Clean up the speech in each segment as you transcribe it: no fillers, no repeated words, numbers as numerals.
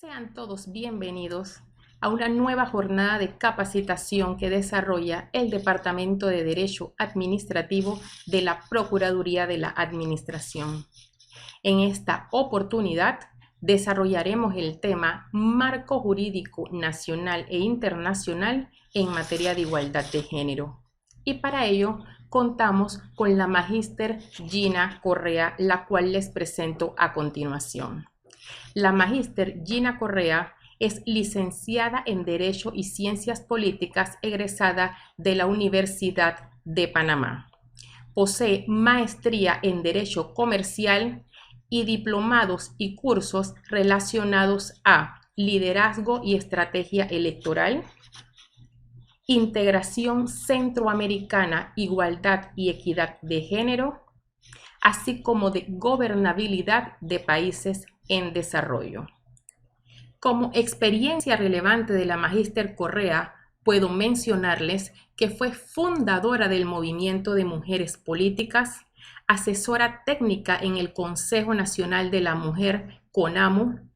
Sean todos bienvenidos a una nueva jornada de capacitación que desarrolla el Departamento de Derecho Administrativo de la Procuraduría de la Administración. En esta oportunidad desarrollaremos el tema Marco Jurídico Nacional e Internacional en materia de igualdad de género. Y para ello contamos con la magíster Gina Correa, la cual les presento a continuación. La magíster Gina Correa es licenciada en Derecho y Ciencias Políticas egresada de la Universidad de Panamá. Posee maestría en Derecho Comercial y diplomados y cursos relacionados a liderazgo y estrategia electoral, integración centroamericana, igualdad y equidad de género, así como de gobernabilidad de países en desarrollo. Como experiencia relevante de la magíster Correa, puedo mencionarles que fue fundadora del Movimiento de Mujeres Políticas, asesora técnica en el Consejo Nacional de la Mujer, CONAMU,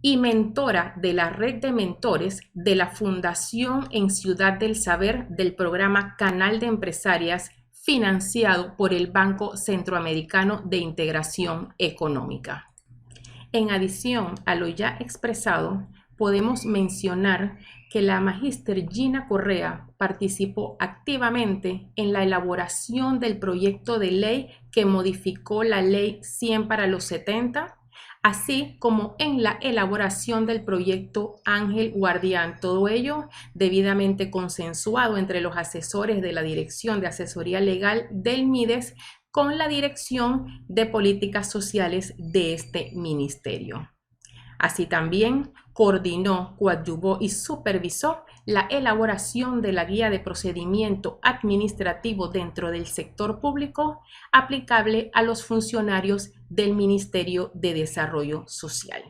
y mentora de la Red de Mentores de la Fundación en Ciudad del Saber del programa Canal de Empresarias, financiado por el Banco Centroamericano de Integración Económica. En adición a lo ya expresado, podemos mencionar que la magíster Gina Correa participó activamente en la elaboración del proyecto de ley que modificó la Ley 100 para los 70, así como en la elaboración del proyecto Ángel Guardián, todo ello debidamente consensuado entre los asesores de la Dirección de Asesoría Legal del MIDES con la Dirección de Políticas Sociales de este ministerio. Así también coordinó, coadyuvó y supervisó la elaboración de la guía de procedimiento administrativo dentro del sector público aplicable a los funcionarios del Ministerio de Desarrollo Social.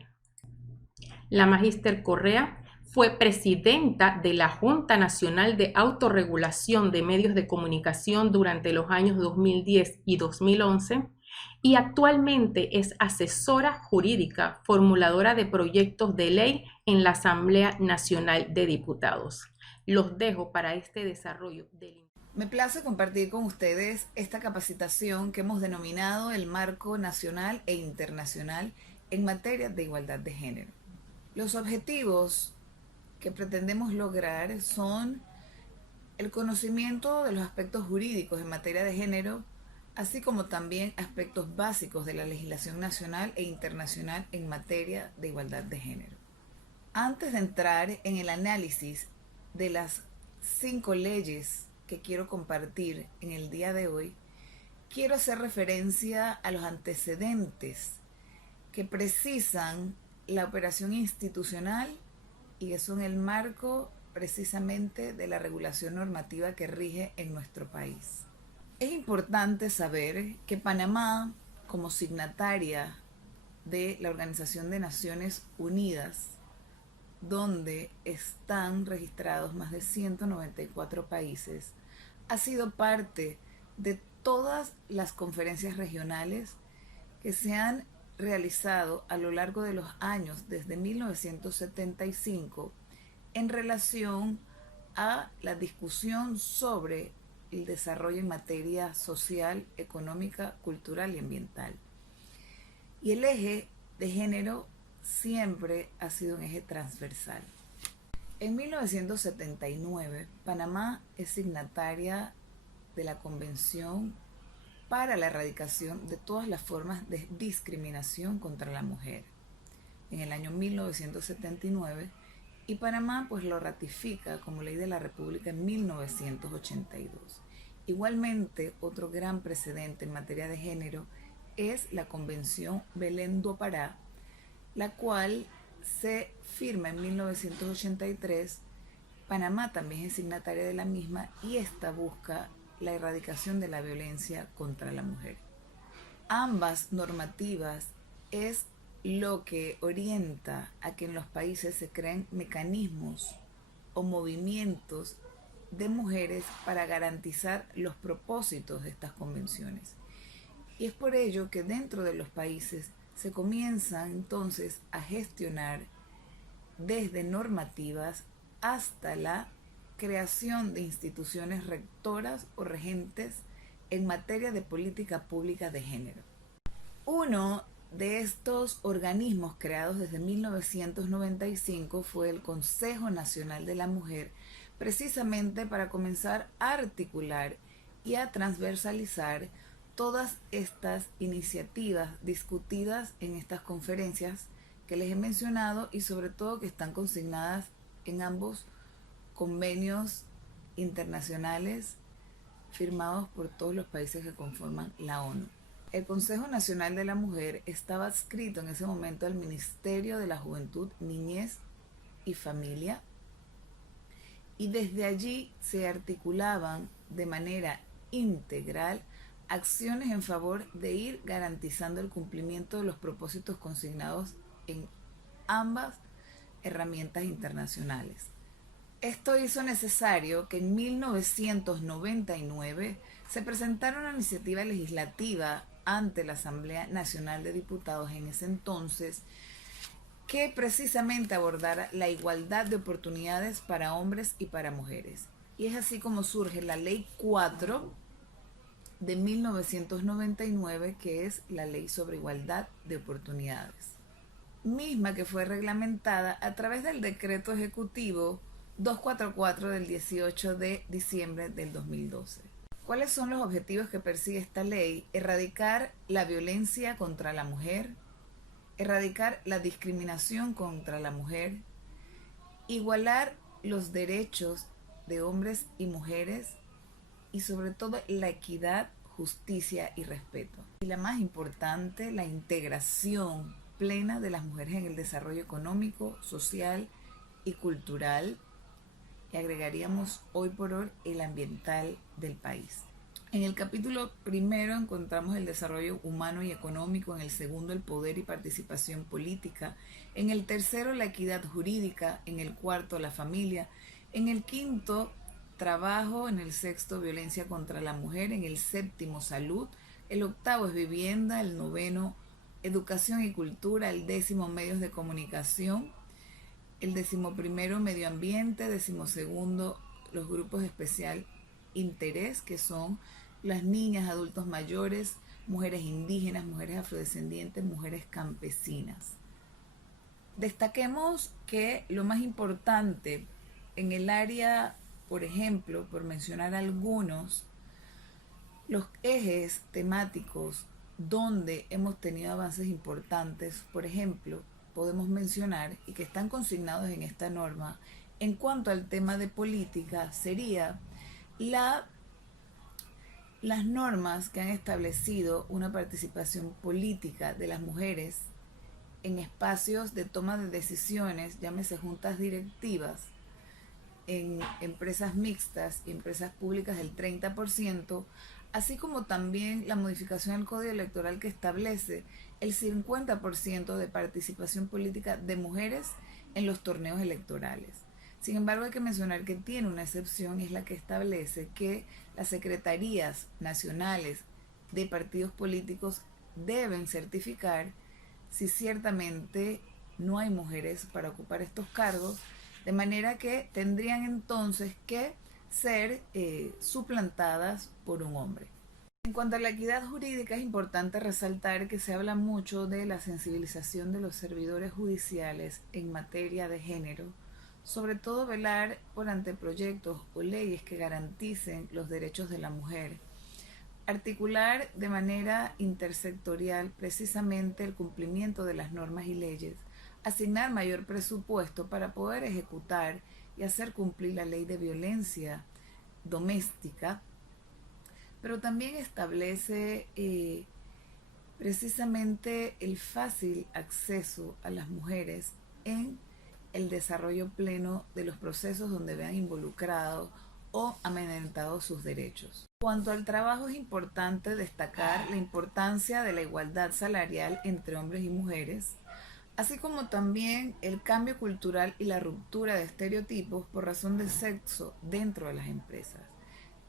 La magíster Correa fue presidenta de la Junta Nacional de Autorregulación de Medios de Comunicación durante los años 2010 y 2011 y actualmente es asesora jurídica, formuladora de proyectos de ley en la Asamblea Nacional de Diputados. Los dejo para este desarrollo del... Me place compartir con ustedes esta capacitación que hemos denominado el Marco Nacional e Internacional en materia de igualdad de género. Los objetivos que pretendemos lograr son el conocimiento de los aspectos jurídicos en materia de género, así como también aspectos básicos de la legislación nacional e internacional en materia de igualdad de género. Antes de entrar en el análisis de las 5 leyes que quiero compartir en el día de hoy, quiero hacer referencia a los antecedentes que precisan la operación institucional y que son el marco precisamente de la regulación normativa que rige en nuestro país. Es importante saber que Panamá, como signataria de la Organización de Naciones Unidas, donde están registrados más de 194 países, ha sido parte de todas las conferencias regionales que se han realizado a lo largo de los años desde 1975 en relación a la discusión sobre el desarrollo en materia social, económica, cultural y ambiental. Y el eje de género siempre ha sido un eje transversal. En 1979, Panamá es signataria de la Convención para la erradicación de todas las formas de discriminación contra la mujer. En el año 1979, y Panamá pues lo ratifica como ley de la República en 1982. Igualmente, otro gran precedente en materia de género es la Convención Belén do Pará, la cual se firma en 1983. Panamá también es signataria de la misma y esta busca la erradicación de la violencia contra la mujer. Ambas normativas es lo que orienta a que en los países se creen mecanismos o movimientos de mujeres para garantizar los propósitos de estas convenciones. Y es por ello que dentro de los países se comienza entonces a gestionar desde normativas hasta la creación de instituciones rectoras o regentes en materia de política pública de género. Uno de estos organismos creados desde 1995 fue el Consejo Nacional de la Mujer, precisamente para comenzar a articular y a transversalizar todas estas iniciativas discutidas en estas conferencias que les he mencionado y sobre todo que están consignadas en ambos convenios internacionales firmados por todos los países que conforman la ONU. El Consejo Nacional de la Mujer estaba adscrito en ese momento al Ministerio de la Juventud, Niñez y Familia, y desde allí se articulaban de manera integral acciones en favor de ir garantizando el cumplimiento de los propósitos consignados en ambas herramientas internacionales. Esto hizo necesario que en 1999 se presentara una iniciativa legislativa ante la Asamblea Nacional de Diputados en ese entonces, que precisamente abordara la igualdad de oportunidades para hombres y para mujeres. Y es así como surge la Ley 4 de 1999, que es la Ley sobre Igualdad de Oportunidades, misma que fue reglamentada a través del Decreto Ejecutivo 244 del 18 de diciembre del 2012. ¿Cuáles son los objetivos que persigue esta ley? Erradicar la violencia contra la mujer, erradicar la discriminación contra la mujer, igualar los derechos de hombres y mujeres y sobre todo la equidad, justicia y respeto. Y la más importante, la integración plena de las mujeres en el desarrollo económico, social y cultural. Y agregaríamos hoy por hoy el ambiental del país. En el capítulo primero encontramos el desarrollo humano y económico, en el segundo el poder y participación política, en el tercero la equidad jurídica, en el cuarto la familia, en el quinto trabajo, en el sexto violencia contra la mujer, en el séptimo salud, el octavo es vivienda, el noveno educación y cultura, el décimo medios de comunicación, el 11º medio ambiente, 12º los grupos de especial interés, que son las niñas, adultos mayores, mujeres indígenas, mujeres afrodescendientes, mujeres campesinas. Destaquemos que lo más importante en el área, por ejemplo, por mencionar algunos, los ejes temáticos donde hemos tenido avances importantes, por ejemplo, podemos mencionar y que están consignados en esta norma en cuanto al tema de política sería las normas que han establecido una participación política de las mujeres en espacios de toma de decisiones, llámese juntas directivas, en empresas mixtas y empresas públicas del 30%, así como también la modificación del Código Electoral que establece el 50% de participación política de mujeres en los torneos electorales. Sin embargo, hay que mencionar que tiene una excepción, y es la que establece que las secretarías nacionales de partidos políticos deben certificar si ciertamente no hay mujeres para ocupar estos cargos, de manera que tendrían entonces que ser suplantadas por un hombre. En cuanto a la equidad jurídica, es importante resaltar que se habla mucho de la sensibilización de los servidores judiciales en materia de género, sobre todo velar por anteproyectos o leyes que garanticen los derechos de la mujer, articular de manera intersectorial precisamente el cumplimiento de las normas y leyes, asignar mayor presupuesto para poder ejecutar y hacer cumplir la ley de violencia doméstica, pero también establece precisamente el fácil acceso a las mujeres en el desarrollo pleno de los procesos donde vean involucrados o amenazados sus derechos. En cuanto al trabajo, es importante destacar la importancia de la igualdad salarial entre hombres y mujeres, así como también el cambio cultural y la ruptura de estereotipos por razón de sexo dentro de las empresas.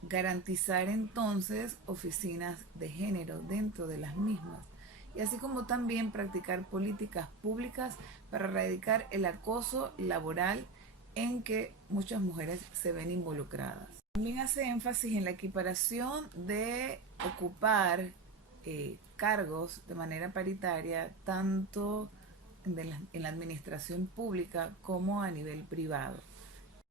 Garantizar entonces oficinas de género dentro de las mismas y así como también practicar políticas públicas para erradicar el acoso laboral en que muchas mujeres se ven involucradas. También hace énfasis en la equiparación de ocupar cargos de manera paritaria tanto en la administración pública como a nivel privado.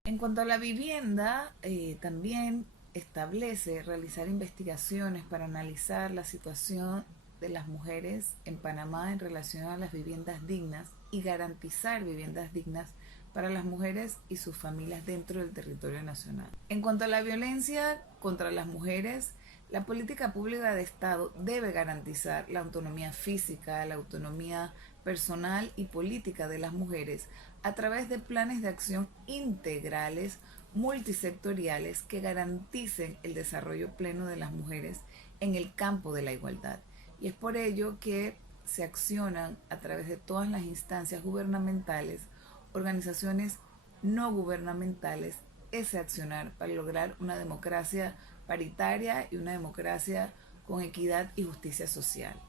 En cuanto a la vivienda, también establece realizar investigaciones para analizar la situación de las mujeres en Panamá en relación a las viviendas dignas y garantizar viviendas dignas para las mujeres y sus familias dentro del territorio nacional. En cuanto a la violencia contra las mujeres, la política pública de Estado debe garantizar la autonomía física, la autonomía personal y política de las mujeres a través de planes de acción integrales, multisectoriales, que garanticen el desarrollo pleno de las mujeres en el campo de la igualdad. Y es por ello que se accionan a través de todas las instancias gubernamentales, organizaciones no gubernamentales, ese accionar para lograr una democracia paritaria y una democracia con equidad y justicia social.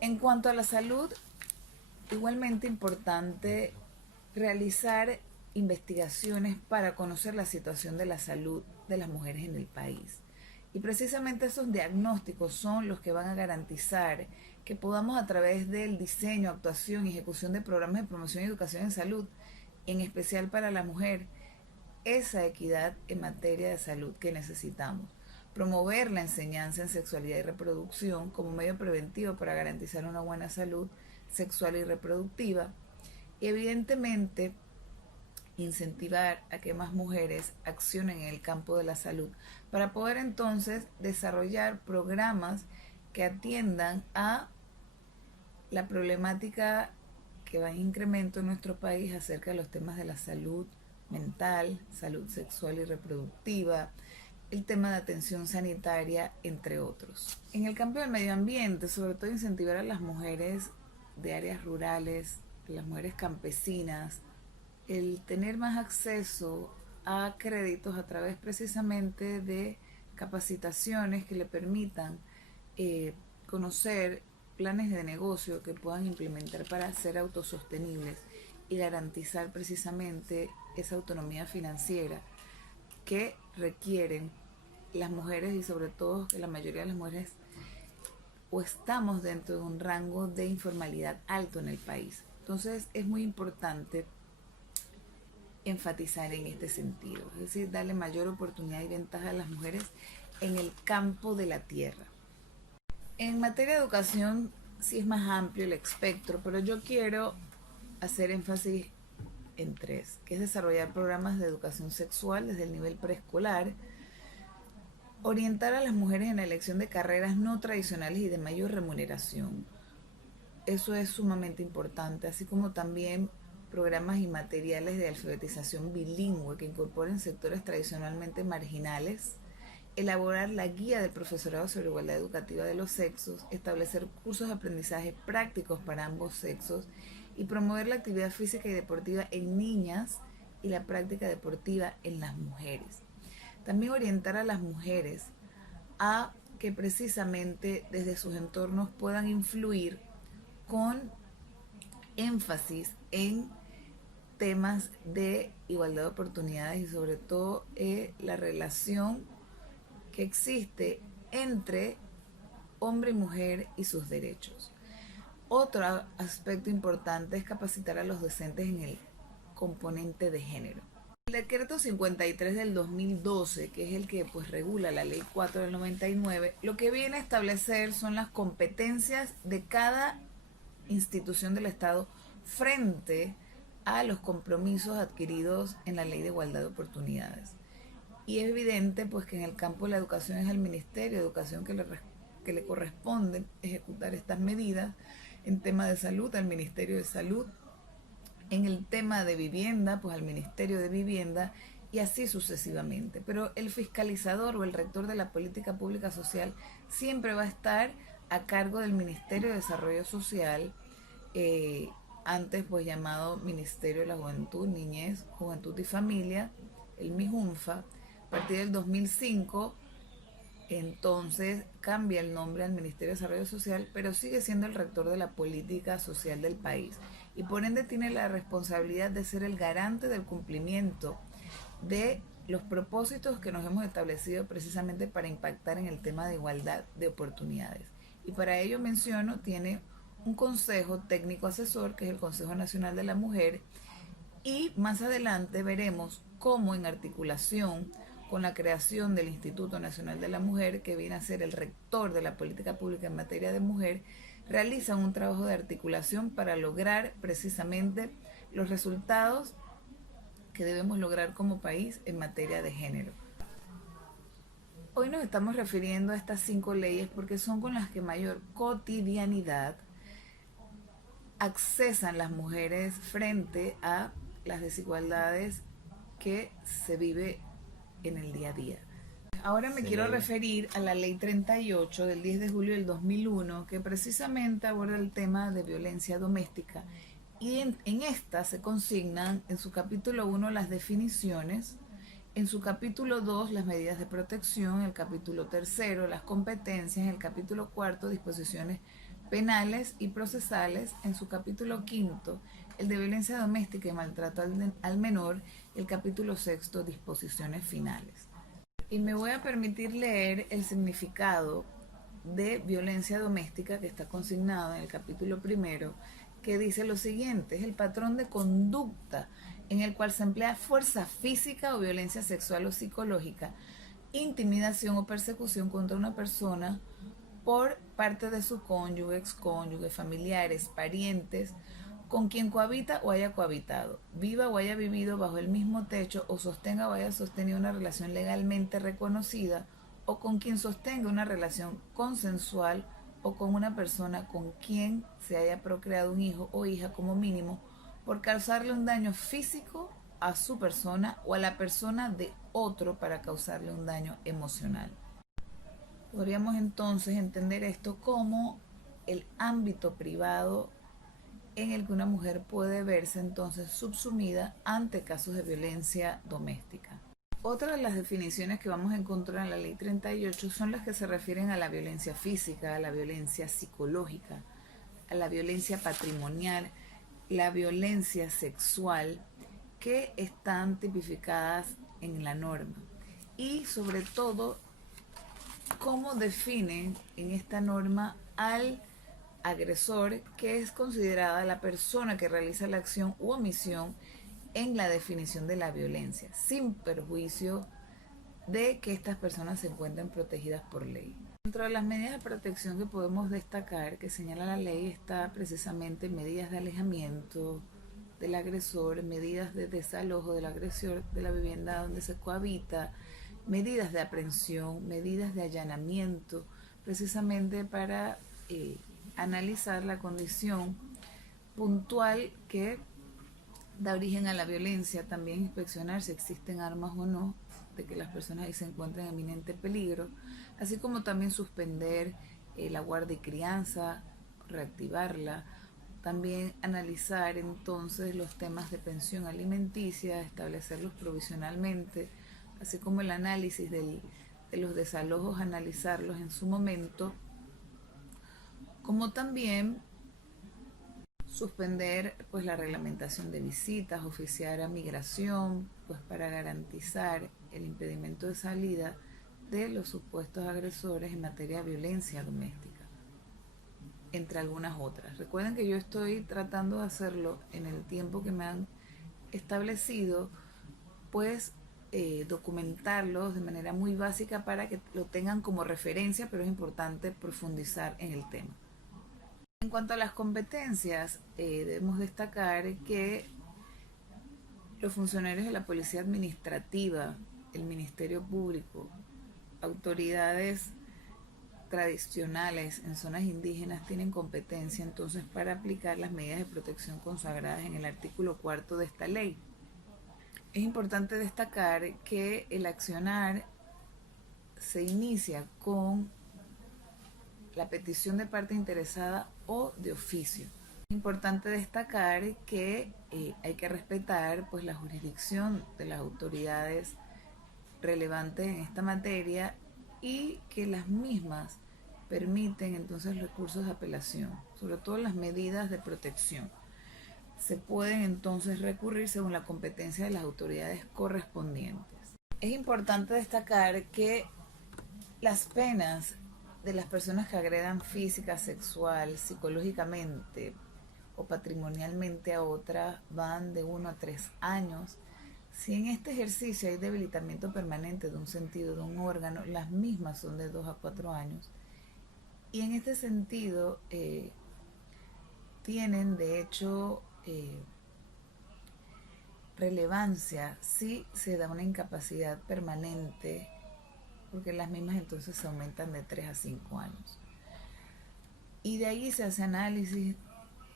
En cuanto a la salud, igualmente importante realizar investigaciones para conocer la situación de la salud de las mujeres en el país. Y precisamente esos diagnósticos son los que van a garantizar que podamos, a través del diseño, actuación y ejecución de programas de promoción y educación en salud, en especial para la mujer, esa equidad en materia de salud que necesitamos. Promover la enseñanza en sexualidad y reproducción como medio preventivo para garantizar una buena salud sexual y reproductiva. Y evidentemente incentivar a que más mujeres accionen en el campo de la salud para poder entonces desarrollar programas que atiendan a la problemática que va en incremento en nuestro país acerca de los temas de la salud mental, salud sexual y reproductiva, el tema de atención sanitaria, entre otros. En el campo del medio ambiente, sobre todo incentivar a las mujeres de áreas rurales, las mujeres campesinas, el tener más acceso a créditos a través precisamente de capacitaciones que le permitan conocer planes de negocio que puedan implementar para ser autosostenibles y garantizar precisamente esa autonomía financiera que requieren las mujeres, y sobre todo que la mayoría de las mujeres o estamos dentro de un rango de informalidad alto en el país. Entonces es muy importante enfatizar en este sentido, es decir, darle mayor oportunidad y ventaja a las mujeres en el campo de la tierra. En materia de educación sí es más amplio el espectro, pero yo quiero hacer énfasis en tres, que es desarrollar programas de educación sexual desde el nivel preescolar, orientar a las mujeres en la elección de carreras no tradicionales y de mayor remuneración. Eso es sumamente importante, así como también programas y materiales de alfabetización bilingüe que incorporen sectores tradicionalmente marginales, elaborar la guía del profesorado sobre igualdad educativa de los sexos, establecer cursos de aprendizaje prácticos para ambos sexos y promover la actividad física y deportiva en niñas y la práctica deportiva en las mujeres. También orientar a las mujeres a que precisamente desde sus entornos puedan influir con énfasis en temas de igualdad de oportunidades y sobre todo la relación que existe entre hombre y mujer y sus derechos. Otro aspecto importante es capacitar a los docentes en el componente de género. El decreto 53 del 2012, que es el que pues regula la ley 4 del 99, lo que viene a establecer son las competencias de cada institución del Estado frente a los compromisos adquiridos en la Ley de Igualdad de Oportunidades. Y es evidente pues que en el campo de la educación es al Ministerio de Educación que le corresponde ejecutar estas medidas. En tema de salud, al Ministerio de Salud. En el tema de vivienda, pues al Ministerio de Vivienda, y así sucesivamente. Pero el fiscalizador o el rector de la política pública social siempre va a estar a cargo del Ministerio de Desarrollo Social, antes pues llamado Ministerio de la Juventud, Niñez, Juventud y Familia, el MIJUNFA. A partir del 2005 entonces cambia el nombre al Ministerio de Desarrollo Social, pero sigue siendo el rector de la política social del país y por ende tiene la responsabilidad de ser el garante del cumplimiento de los propósitos que nos hemos establecido precisamente para impactar en el tema de igualdad de oportunidades. Y para ello menciono, tiene un consejo técnico asesor, que es el Consejo Nacional de la Mujer, y más adelante veremos cómo en articulación con la creación del Instituto Nacional de la Mujer, que viene a ser el rector de la política pública en materia de mujer, realizan un trabajo de articulación para lograr precisamente los resultados que debemos lograr como país en materia de género. Hoy nos estamos refiriendo a estas 5 leyes porque son con las que mayor cotidianidad accesan las mujeres frente a las desigualdades que se vive en el día a día. Ahora me quiero referir a la Ley 38 del 10 de julio del 2001, que precisamente aborda el tema de violencia doméstica. Y en esta se consignan en su capítulo 1 las definiciones, en su capítulo 2 las medidas de protección, en el capítulo 3 las competencias, en el capítulo 4 disposiciones penales y procesales, en su capítulo 5 el de violencia doméstica y maltrato al menor, el capítulo 6 disposiciones finales. Y me voy a permitir leer el significado de violencia doméstica que está consignado en el capítulo 1, que dice lo siguiente: es el patrón de conducta en el cual se emplea fuerza física o violencia sexual o psicológica, intimidación o persecución contra una persona por parte de su cónyuge, excónyuge, familiares, parientes, con quien cohabita o haya cohabitado, viva o haya vivido bajo el mismo techo o sostenga o haya sostenido una relación legalmente reconocida, o con quien sostenga una relación consensual, o con una persona con quien se haya procreado un hijo o hija como mínimo, por causarle un daño físico a su persona o a la persona de otro para causarle un daño emocional. Podríamos entonces entender esto como el ámbito privado en el que una mujer puede verse entonces subsumida ante casos de violencia doméstica. Otra de las definiciones que vamos a encontrar en la Ley 38 son las que se refieren a la violencia física, a la violencia psicológica, a la violencia patrimonial, la violencia sexual, que están tipificadas en la norma. Y sobre todo, cómo definen en esta norma al agresor, que es considerada la persona que realiza la acción u omisión en la definición de la violencia, sin perjuicio de que estas personas se encuentren protegidas por ley. Dentro de las medidas de protección que podemos destacar, que señala la ley, está precisamente medidas de alejamiento del agresor, medidas de desalojo del agresor de la vivienda donde se cohabita, medidas de aprehensión, medidas de allanamiento, precisamente para analizar la condición puntual que da origen a la violencia, también inspeccionar si existen armas o no, de que las personas ahí se encuentren en inminente peligro, así como también suspender la guarda y crianza, reactivarla, también analizar entonces los temas de pensión alimenticia, establecerlos provisionalmente, así como el análisis de los desalojos, analizarlos en su momento, como también suspender pues la reglamentación de visitas, oficiar a migración, pues para garantizar el impedimento de salida de los supuestos agresores en materia de violencia doméstica, entre algunas otras. Recuerden que yo estoy tratando de hacerlo en el tiempo que me han establecido, pues documentarlos de manera muy básica para que lo tengan como referencia, pero es importante profundizar en el tema. En cuanto a las competencias, debemos destacar que los funcionarios de la Policía Administrativa, el Ministerio Público, autoridades tradicionales en zonas indígenas tienen competencia entonces para aplicar las medidas de protección consagradas en el artículo 4 de esta ley. Es importante destacar que el accionar se inicia con la petición de parte interesada o de oficio. Es importante destacar que hay que respetar pues la jurisdicción de las autoridades relevantes en esta materia y que las mismas permiten entonces recursos de apelación, sobre todo las medidas de protección. Se pueden entonces recurrir según la competencia de las autoridades correspondientes. Es importante destacar que las penas de las personas que agredan física, sexual, psicológicamente o patrimonialmente a otra van de 1 a 3 años. Si en este ejercicio hay debilitamiento permanente de un sentido de un órgano, las mismas son de 2 a 4 años. Y en este sentido tienen de hecho relevancia si se da una incapacidad permanente, porque las mismas entonces se aumentan de 3 a 5 años. Y de ahí se hace análisis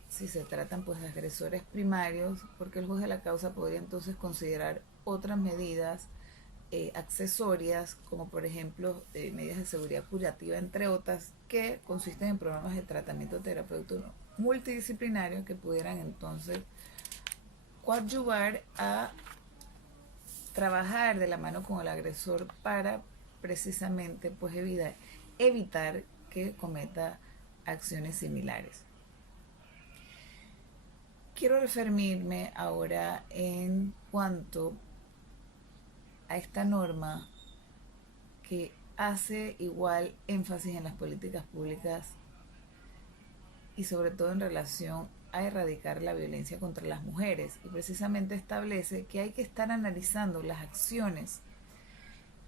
si se tratan pues de agresores primarios, porque el juez de la causa podría entonces considerar otras medidas accesorias, como por ejemplo medidas de seguridad curativa, entre otras, que consisten en programas de tratamiento terapéutico multidisciplinario que pudieran entonces coadyuvar a trabajar de la mano con el agresor para precisamente pues evitar que cometa acciones similares. Quiero referirme ahora en cuanto a esta norma que hace igual énfasis en las políticas públicas y sobre todo en relación a erradicar la violencia contra las mujeres, y precisamente establece que hay que estar analizando las acciones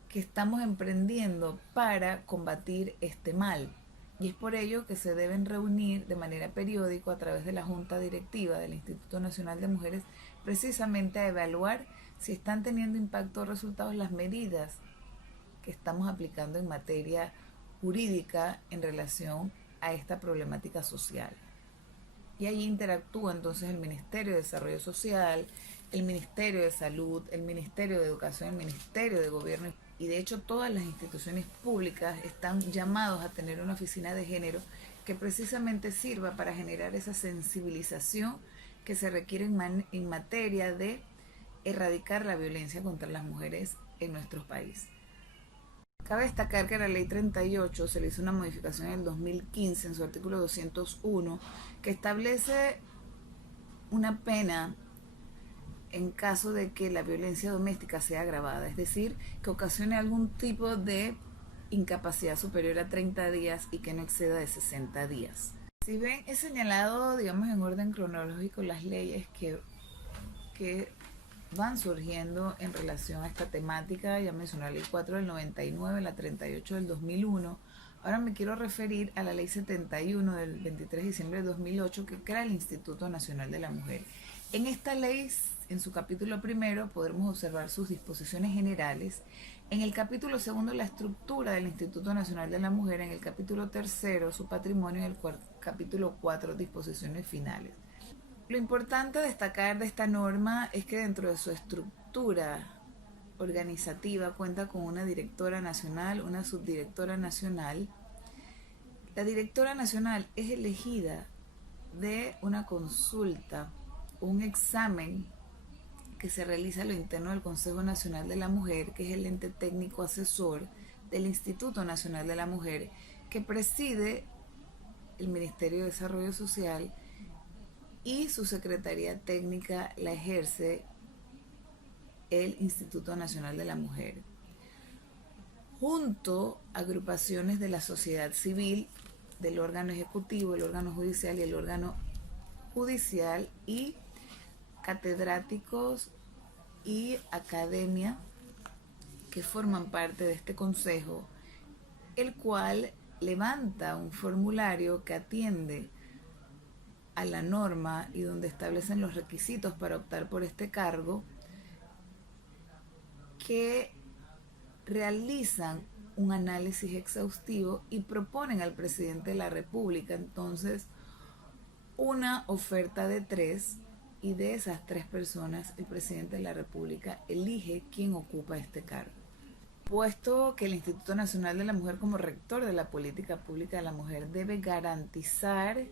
que estamos emprendiendo para combatir este mal. Y es por ello que se deben reunir de manera periódica a través de la Junta Directiva del Instituto Nacional de Mujeres, precisamente a evaluar si están teniendo impacto o resultados las medidas que estamos aplicando en materia jurídica en relación a esta problemática social. Y allí interactúa entonces el Ministerio de Desarrollo Social, el Ministerio de Salud, el Ministerio de Educación, el Ministerio de Gobierno, y de hecho todas las instituciones públicas están llamados a tener una oficina de género que precisamente sirva para generar esa sensibilización que se requiere en materia de erradicar la violencia contra las mujeres en nuestro país. Cabe destacar que a la Ley 38 se le hizo una modificación en el 2015 en su artículo 201 que establece una pena en caso de que la violencia doméstica sea agravada, es decir, que ocasione algún tipo de incapacidad superior a 30 días y que no exceda de 60 días. Si ven, he señalado, digamos, en orden cronológico las leyes que van surgiendo en relación a esta temática. Ya mencioné la Ley 4 del 99, la 38 del 2001. Ahora me quiero referir a la Ley 71 del 23 de diciembre de 2008 que crea el Instituto Nacional de la Mujer. En esta ley, en su capítulo primero, podremos observar sus disposiciones generales. En el capítulo segundo, la estructura del Instituto Nacional de la Mujer. En el capítulo tercero, su patrimonio. En el capítulo 4, disposiciones finales. Lo importante a destacar de esta norma es que dentro de su estructura organizativa cuenta con una directora nacional, una subdirectora nacional. La directora nacional es elegida de una consulta, un examen que se realiza a lo interno del Consejo Nacional de la Mujer, que es el ente técnico asesor del Instituto Nacional de la Mujer, que preside el Ministerio de Desarrollo Social, y su secretaría técnica la ejerce el Instituto Nacional de la Mujer, junto a agrupaciones de la sociedad civil, del órgano ejecutivo, el órgano judicial y el órgano judicial, y catedráticos y academia que forman parte de este consejo, el cual levanta un formulario que atiende a la norma y donde establecen los requisitos para optar por este cargo, que realizan un análisis exhaustivo y proponen al presidente de la República entonces una oferta de 3, y de esas 3 personas el presidente de la República elige quién ocupa este cargo. Puesto que el Instituto Nacional de la Mujer, como rector de la política pública de la mujer, debe garantizar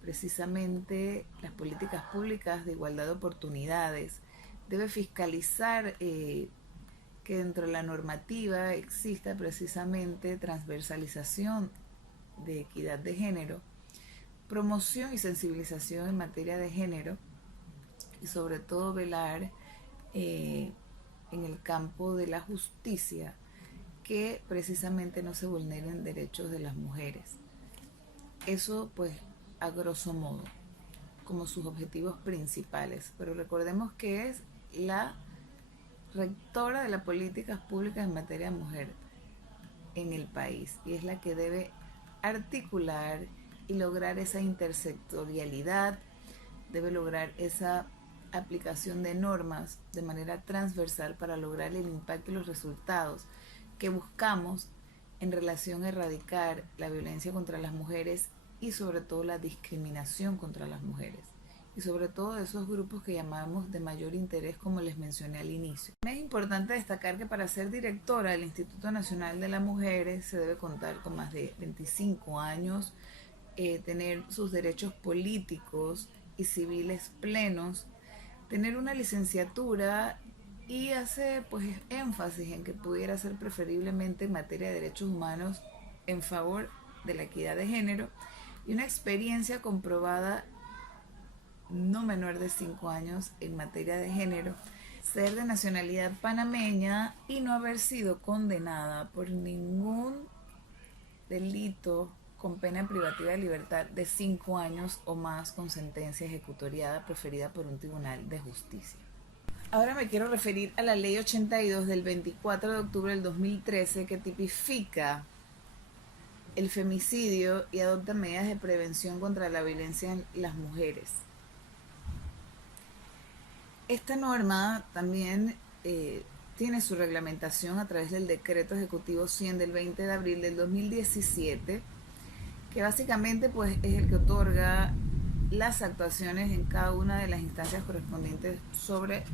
precisamente las políticas públicas de igualdad de oportunidades, debe fiscalizar que dentro de la normativa exista precisamente transversalización de equidad de género, promoción y sensibilización en materia de género y sobre todo velar en el campo de la justicia que precisamente no se vulneren derechos de las mujeres. Eso pues a grosso modo, como sus objetivos principales. Pero recordemos que es la rectora de las políticas públicas en materia de mujer en el país y es la que debe articular y lograr esa intersectorialidad, debe lograr esa aplicación de normas de manera transversal para lograr el impacto y los resultados que buscamos en relación a erradicar la violencia contra las mujeres y sobre todo la discriminación contra las mujeres y sobre todo esos grupos que llamamos de mayor interés, como les mencioné al inicio. Es importante destacar que para ser directora del Instituto Nacional de las Mujeres se debe contar con más de 25 años, tener sus derechos políticos y civiles plenos, tener una licenciatura y hace pues énfasis en que pudiera ser preferiblemente en materia de derechos humanos en favor de la equidad de género y una experiencia comprobada no menor de 5 años en materia de género, ser de nacionalidad panameña y no haber sido condenada por ningún delito con pena privativa de libertad de 5 años o más con sentencia ejecutoriada preferida por un tribunal de justicia. Ahora me quiero referir a la Ley 82 del 24 de octubre del 2013 que tipifica el femicidio y adopta medidas de prevención contra la violencia en las mujeres. Esta norma también tiene su reglamentación a través del Decreto Ejecutivo 100 del 20 de abril del 2017, que básicamente pues es el que otorga las actuaciones en cada una de las instancias correspondientes sobre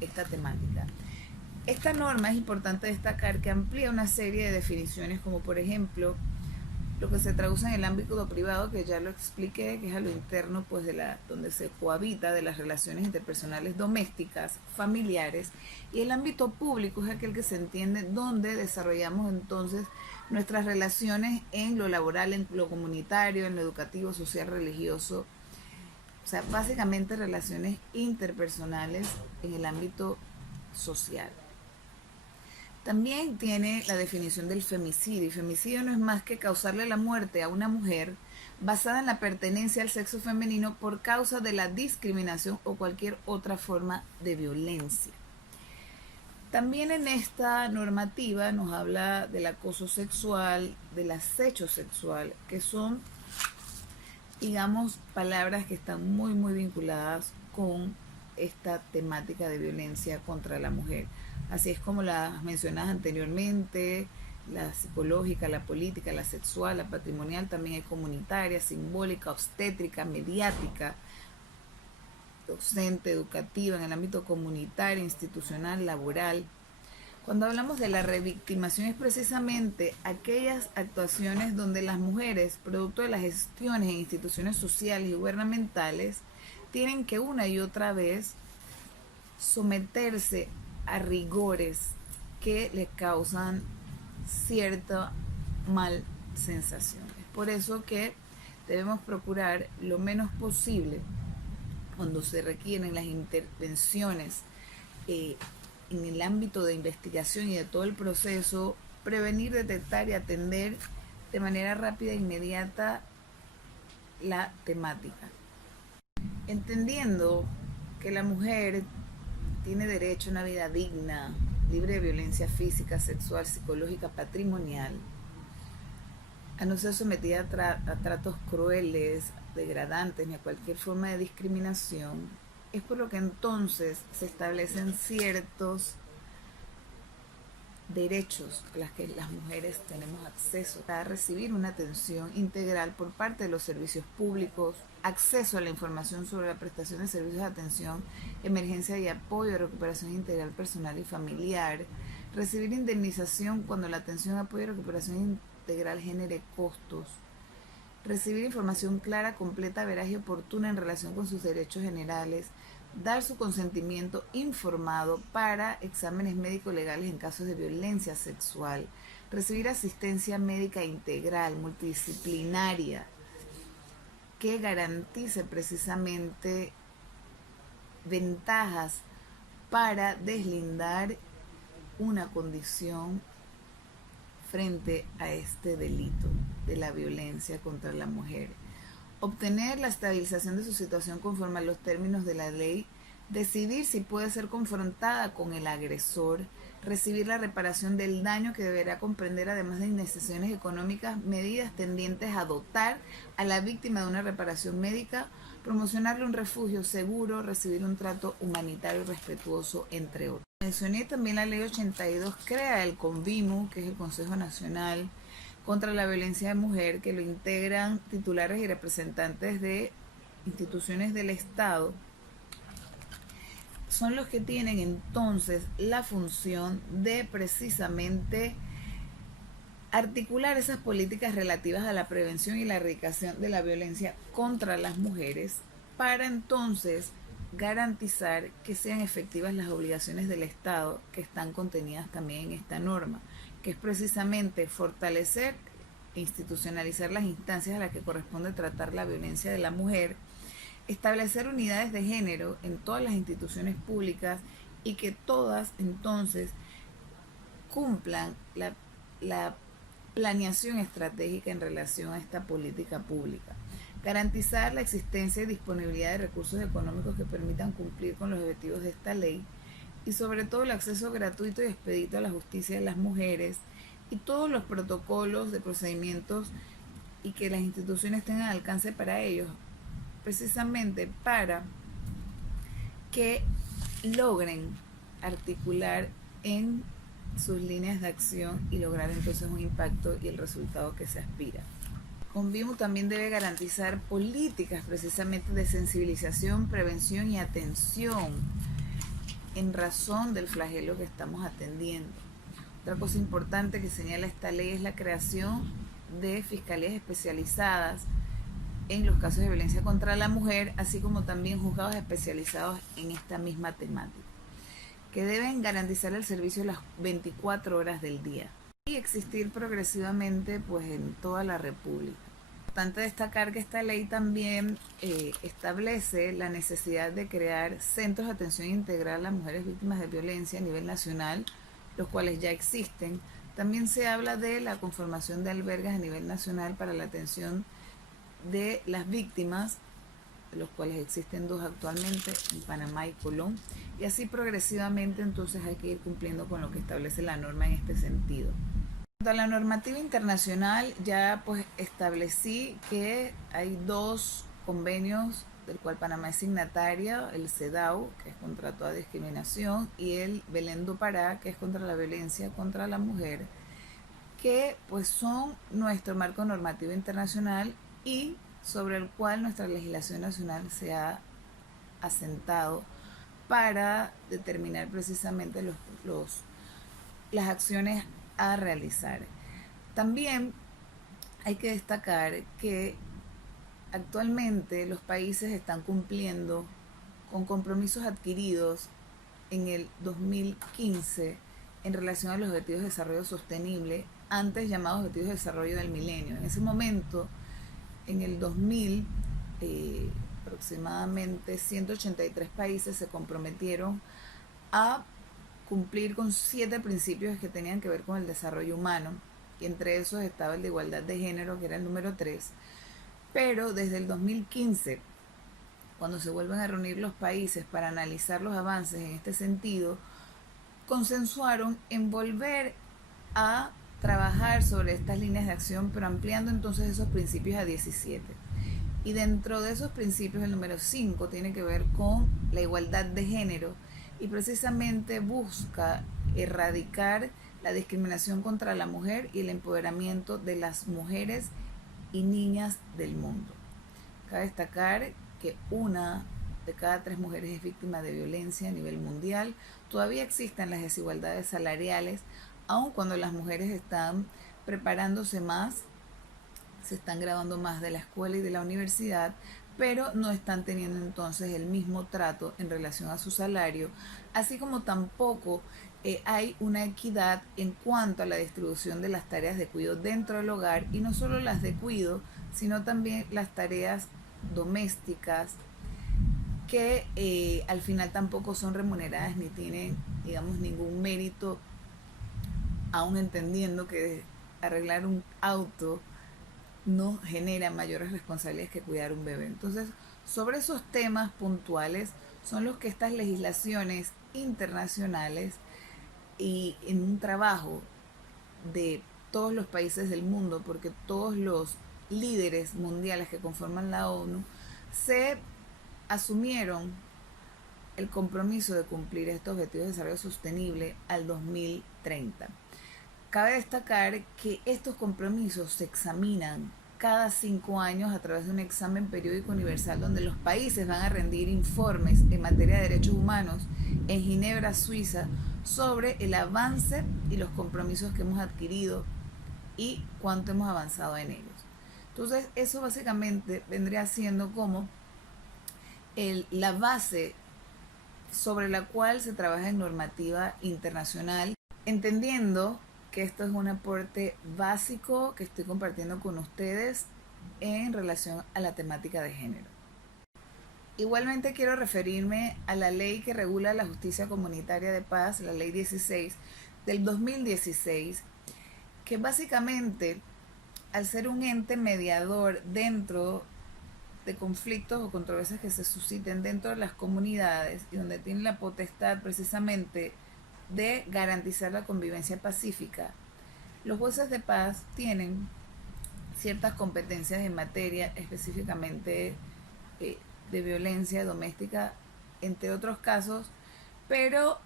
esta temática. Esta norma es importante destacar que amplía una serie de definiciones, como por ejemplo lo que se traduce en el ámbito privado, que ya lo expliqué, que es a lo interno, pues donde se cohabita de las relaciones interpersonales domésticas, familiares, y el ámbito público es aquel que se entiende donde desarrollamos entonces nuestras relaciones en lo laboral, en lo comunitario, en lo educativo, social, religioso, o sea, básicamente relaciones interpersonales en el ámbito social. También tiene la definición del femicidio. Y femicidio no es más que causarle la muerte a una mujer basada en la pertenencia al sexo femenino por causa de la discriminación o cualquier otra forma de violencia. También en esta normativa nos habla del acoso sexual, del acecho sexual, que son, digamos, palabras que están muy, muy vinculadas con esta temática de violencia contra la mujer. Así es como las mencionadas anteriormente, la psicológica, la política, la sexual, la patrimonial, también hay comunitaria, simbólica, obstétrica, mediática, docente, educativa, en el ámbito comunitario, institucional, laboral. Cuando hablamos de la revictimación es precisamente aquellas actuaciones donde las mujeres, producto de las gestiones en instituciones sociales y gubernamentales, tienen que una y otra vez someterse a rigores que le causan cierta mal sensación. Es por eso que debemos procurar lo menos posible cuando se requieren las intervenciones en el ámbito de investigación y de todo el proceso, prevenir, detectar y atender de manera rápida e inmediata la temática. Entendiendo que la mujer tiene derecho a una vida digna, libre de violencia física, sexual, psicológica, patrimonial, a no ser sometida a tratos crueles, degradantes ni a cualquier forma de discriminación, es por lo que entonces se establecen ciertos derechos a los que las mujeres tenemos acceso a recibir una atención integral por parte de los servicios públicos, acceso a la información sobre la prestación de servicios de atención, emergencia y apoyo, recuperación integral personal y familiar, recibir indemnización cuando la atención, apoyo y recuperación integral genere costos, recibir información clara, completa, veraz y oportuna en relación con sus derechos generales, dar su consentimiento informado para exámenes médico-legales en casos de violencia sexual, recibir asistencia médica integral, multidisciplinaria, que garantice precisamente ventajas para deslindar una condición frente a este delito de la violencia contra la mujer. Obtener la estabilización de su situación conforme a los términos de la ley, decidir si puede ser confrontada con el agresor, recibir la reparación del daño que deberá comprender, además de indemnizaciones económicas, medidas tendientes a dotar a la víctima de una reparación médica, promocionarle un refugio seguro, recibir un trato humanitario y respetuoso, entre otros. Mencioné también la ley 82, crea el CONVIMU, que es el Consejo Nacional contra la Violencia de Mujer, que lo integran titulares y representantes de instituciones del Estado. Son los que tienen entonces la función de precisamente articular esas políticas relativas a la prevención y la erradicación de la violencia contra las mujeres, para entonces garantizar que sean efectivas las obligaciones del Estado que están contenidas también en esta norma, que es precisamente fortalecer e institucionalizar las instancias a las que corresponde tratar la violencia de la mujer, establecer unidades de género en todas las instituciones públicas y que todas entonces cumplan la planeación estratégica en relación a esta política pública. Garantizar la existencia y disponibilidad de recursos económicos que permitan cumplir con los objetivos de esta ley, y sobre todo el acceso gratuito y expedito a la justicia de las mujeres y todos los protocolos de procedimientos y que las instituciones tengan alcance para ellos, precisamente para que logren articular en sus líneas de acción y lograr entonces un impacto y el resultado que se aspira. CONVIMU también debe garantizar políticas precisamente de sensibilización, prevención y atención en razón del flagelo que estamos atendiendo. Otra cosa importante que señala esta ley es la creación de fiscalías especializadas en los casos de violencia contra la mujer, así como también juzgados especializados en esta misma temática, que deben garantizar el servicio las 24 horas del día y existir progresivamente pues en toda la República. Es importante destacar que esta ley también establece la necesidad de crear centros de atención integral a mujeres víctimas de violencia a nivel nacional, los cuales ya existen. También se habla de la conformación de albergues a nivel nacional para la atención de las víctimas, de los cuales existen 2 actualmente en Panamá y Colón, y así progresivamente entonces hay que ir cumpliendo con lo que establece la norma en este sentido. En cuanto a la normativa internacional, ya pues establecí que hay 2 convenios del cual Panamá es signataria, el CEDAW, que es contra toda discriminación, y el Belén do Pará, que es contra la violencia contra la mujer, que pues son nuestro marco normativo internacional y sobre el cual nuestra legislación nacional se ha asentado para determinar precisamente las acciones a realizar. También hay que destacar que actualmente los países están cumpliendo con compromisos adquiridos en el 2015 en relación a los Objetivos de Desarrollo Sostenible, antes llamados Objetivos de Desarrollo del Milenio. En ese momento, en el 2000, aproximadamente 183 países se comprometieron a cumplir con 7 principios que tenían que ver con el desarrollo humano, y entre esos estaba el de igualdad de género, que era el número 3. Pero desde el 2015, cuando se vuelven a reunir los países para analizar los avances en este sentido, consensuaron en volver a trabajar sobre estas líneas de acción, pero ampliando entonces esos principios a 17. Y dentro de esos principios, el número 5 tiene que ver con la igualdad de género y precisamente busca erradicar la discriminación contra la mujer y el empoderamiento de las mujeres y niñas del mundo. Cabe destacar que 1 de cada 3 mujeres es víctima de violencia a nivel mundial. Todavía existen las desigualdades salariales, aun cuando las mujeres están preparándose más, se están graduando más de la escuela y de la universidad, pero no están teniendo entonces el mismo trato en relación a su salario, así como tampoco hay una equidad en cuanto a la distribución de las tareas de cuidado dentro del hogar, y no solo las de cuidado, sino también las tareas domésticas que al final tampoco son remuneradas ni tienen, digamos, ningún mérito, aún entendiendo que arreglar un auto no genera mayores responsabilidades que cuidar un bebé. Entonces, sobre esos temas puntuales son los que estas legislaciones internacionales, y en un trabajo de todos los países del mundo, porque todos los líderes mundiales que conforman la ONU se asumieron el compromiso de cumplir estos objetivos de desarrollo sostenible al 2030. Cabe destacar que estos compromisos se examinan cada 5 años a través de un examen periódico universal donde los países van a rendir informes en materia de derechos humanos en Ginebra, Suiza, sobre el avance y los compromisos que hemos adquirido y cuánto hemos avanzado en ellos. Entonces, eso básicamente vendría siendo como la base sobre la cual se trabaja en normativa internacional, entendiendo que esto es un aporte básico que estoy compartiendo con ustedes en relación a la temática de género. Igualmente quiero referirme a la ley que regula la justicia comunitaria de paz, la ley 16 del 2016, que básicamente, al ser un ente mediador dentro de conflictos o controversias que se susciten dentro de las comunidades, y donde tiene la potestad precisamente de garantizar la convivencia pacífica, los jueces de paz tienen ciertas competencias en materia específicamente de violencia doméstica, entre otros casos, pero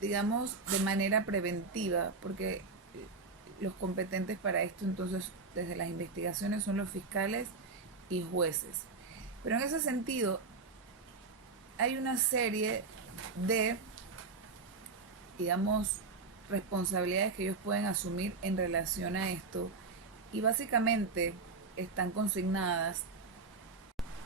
digamos de manera preventiva, porque los competentes para esto entonces desde las investigaciones son los fiscales y jueces. Pero en ese sentido hay una serie de, digamos, responsabilidades que ellos pueden asumir en relación a esto, y básicamente están consignadas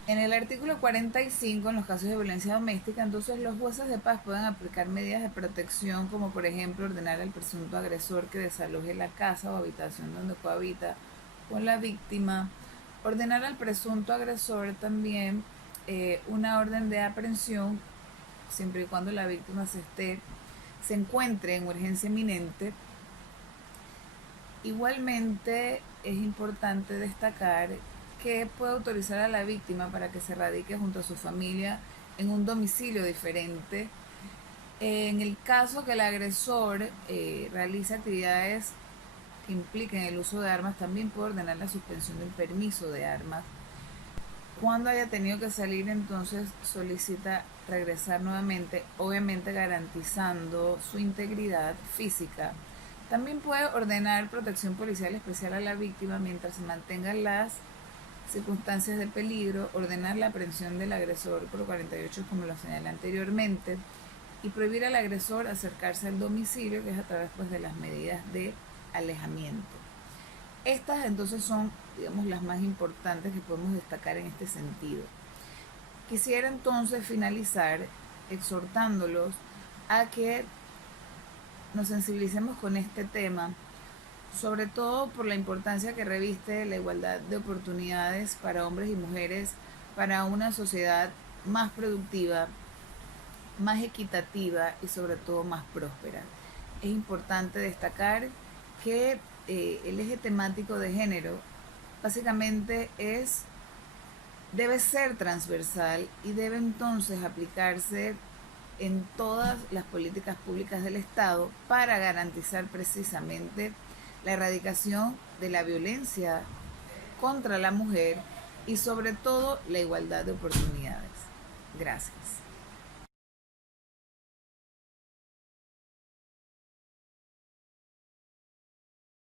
en el artículo 45 en los casos de violencia doméstica. Entonces los jueces de paz pueden aplicar medidas de protección, como por ejemplo ordenar al presunto agresor que desaloje la casa o habitación donde cohabita con la víctima, ordenar al presunto agresor también una orden de aprehensión siempre y cuando la víctima se encuentre en urgencia inminente. Igualmente es importante destacar que puede autorizar a la víctima para que se radique junto a su familia en un domicilio diferente. En el caso que el agresor realice actividades que impliquen el uso de armas, también puede ordenar la suspensión del permiso de armas. Cuando haya tenido que salir, entonces solicita regresar nuevamente, obviamente garantizando su integridad física. También puede ordenar protección policial especial a la víctima mientras se mantengan las circunstancias de peligro, ordenar la aprehensión del agresor por 48, como lo señalé anteriormente, y prohibir al agresor acercarse al domicilio, que es a través pues, de las medidas de alejamiento. Estas entonces son, digamos, las más importantes que podemos destacar en este sentido. Quisiera entonces finalizar exhortándolos a que nos sensibilicemos con este tema, sobre todo por la importancia que reviste la igualdad de oportunidades para hombres y mujeres, para una sociedad más productiva, más equitativa y sobre todo más próspera. Es importante destacar que el eje temático de género básicamente debe ser transversal y debe entonces aplicarse en todas las políticas públicas del Estado para garantizar precisamente la erradicación de la violencia contra la mujer y sobre todo la igualdad de oportunidades. Gracias.